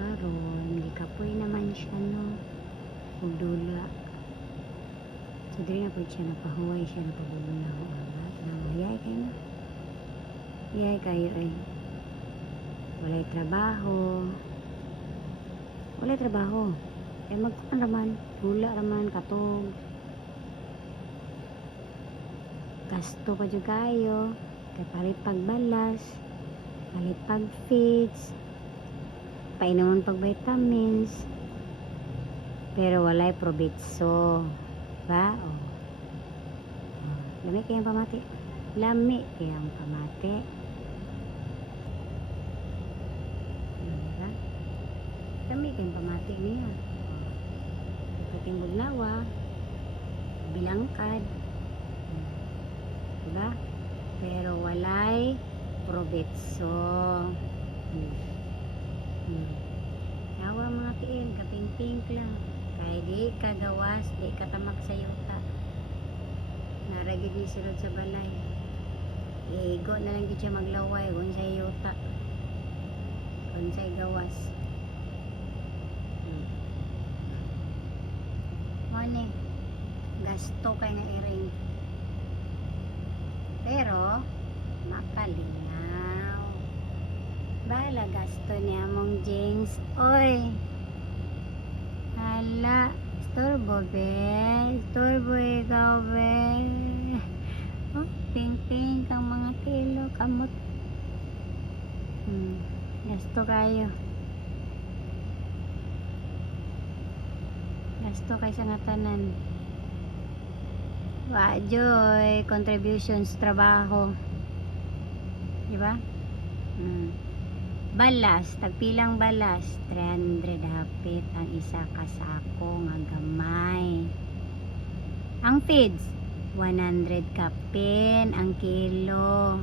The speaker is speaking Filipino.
karon gikapoy naman siya no ug dula. So diri na po siya napahuway siya napabulaw hiyay kayo na hiyay kayo ay walay trabaho eh magkuhan raman dula raman katog gasto pa jud kayo kay palit pagbalas palit pag feeds painomon pag vitamins pero walay probetso ba lami kayang pamati lami kayang pamati lami kayang pamati niya pating bugnawa bilangkad diba pero walay probetso yawa mga tiil kaping-pink lang kaya di kagawas di katamak sa yuta naragid ni sirod sa balay igo na lang siya maglaway kung sa yuta kung sa gawas mani gasto kay nga iring pero makalingaw bala gasto ni among James oy hala storbo ikaw be oh ping kang mga kilo kamot gasto kayo gasto kay sa ngatanan joy contributions trabaho diba balas tagpilang balas 300 hapit ang isa ka sako nga gamay ang feeds 100 kapin ang kilo